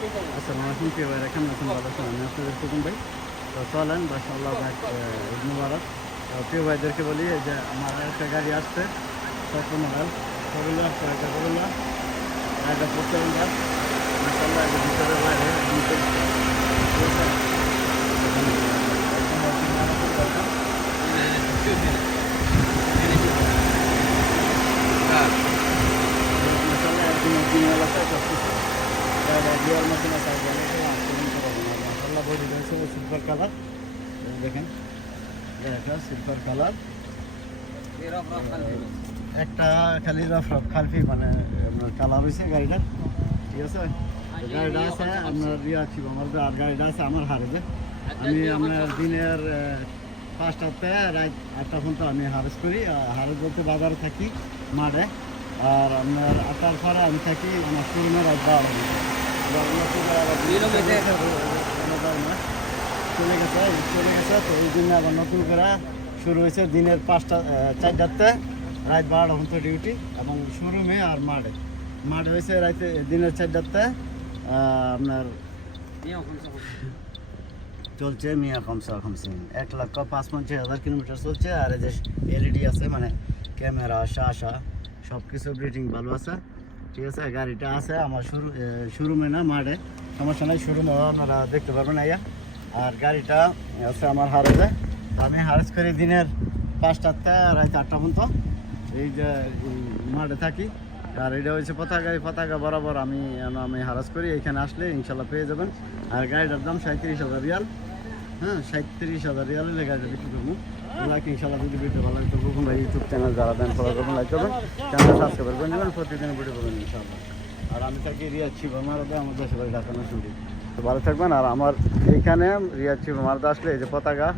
আসসালামু আলাইকুম প্রিয় ভাইরা, কেমন আছেন? ভালো আছেন? আমি আপনাদের টুকুন ভাই। তো চলেন মাশাআল্লাহ ভাই, ঈদ মুবারক। তো প্রিয় ভাইদেরকে বলি এই যে আমার একটা গাড়ি আসছে, সম্পূর্ণ লাল করলা, একটা করলা, একটা পঁচাশি মাশাআল্লাহ, এর ভিতরে বাইরে মাশাআল্লাহ একদিন এলাকায় সব কিছু বিয়ার মতন আছে, মাশাআল্লাহ বডি রয়েছে সিলভার কালার। দেখেন এটা সিলভার কালার, একটা খালি রফ খালফি মানে আপনার কালার হয়েছে গাড়িটার, ঠিক আছে। গাড়িটা আছে আপনার ছিল আমার, আর গাড়িটা আছে আমার হারেজে। আমি আপনার দিনের 5টাতে রাত 8টা পর্যন্ত আমি হারেজ করি। হারেজ বলতে বাজারে থাকি মাঠে, আর আপনার 8টার পরে আমি থাকি আমার শোরুমে রাত 12টা। চলে গেছে তো এই জন্য আবার নতুন করে শুরু হয়েছে দিনের 4টাতে রাত 12টা পর্যন্ত ডিউটি, এবং শোরুমে আর মাঠে হয়েছে রাতে দিনের 4টাতে আপনার চলছে মিয়া কমসা কমসিং 1,55,000 কিলোমিটার চলছে। আর এই যে এলইডি আছে মানে ক্যামেরা শাসা সব কিছু ব্রিটিং ভালো আছে, ঠিক আছে। গাড়িটা আছে আমার শোরুমে না মাঠে, সমস্যা নাই, শোরুমে আপনারা দেখতে পারবেন আইয়া। আর গাড়িটা আছে আমার হারেজে, আমি হারেজ করি দিনের 5টাতে রাত 8টা পর্যন্ত এই যে মাঠে থাকি। আর এটা হচ্ছে পতাকা বরাবর আমি হারাজ করি। এখানে আসলে ইনশাল্লাহ পেয়ে যাবেন। আর গাড়িটার দাম 37,000 রিয়াল, হ্যাঁ 37,000 রিয়াল হলে গাড়িটা বিক্রি করবো। ইনশাল্লাহ যদি ভিডিও ভালো লাগতো বুকুন ভাই ইউটিউব চ্যানেল যারা দেন ফলো করবেন, লাইক করবেন, চ্যানেল সাবস্ক্রাইব করে নেবেন, প্রতিদিন ভিডিও করবেন ইনশাল্লাহ। আর আমি থাকি রিয়াজ ছিপ মারাতে, আমার দেশে বাড়ি ঢাকা শুনি। তো ভালো থাকবেন। আর আমার এইখানে রিয়াজ ছিপ মারাতে আসলে এই যে পতাকা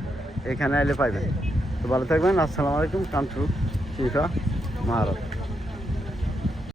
এখানে এলে পাইবেন। তো ভালো থাকবেন। আসসালামু আলাইকুম। কান্ট্রু শিফা মাহারত।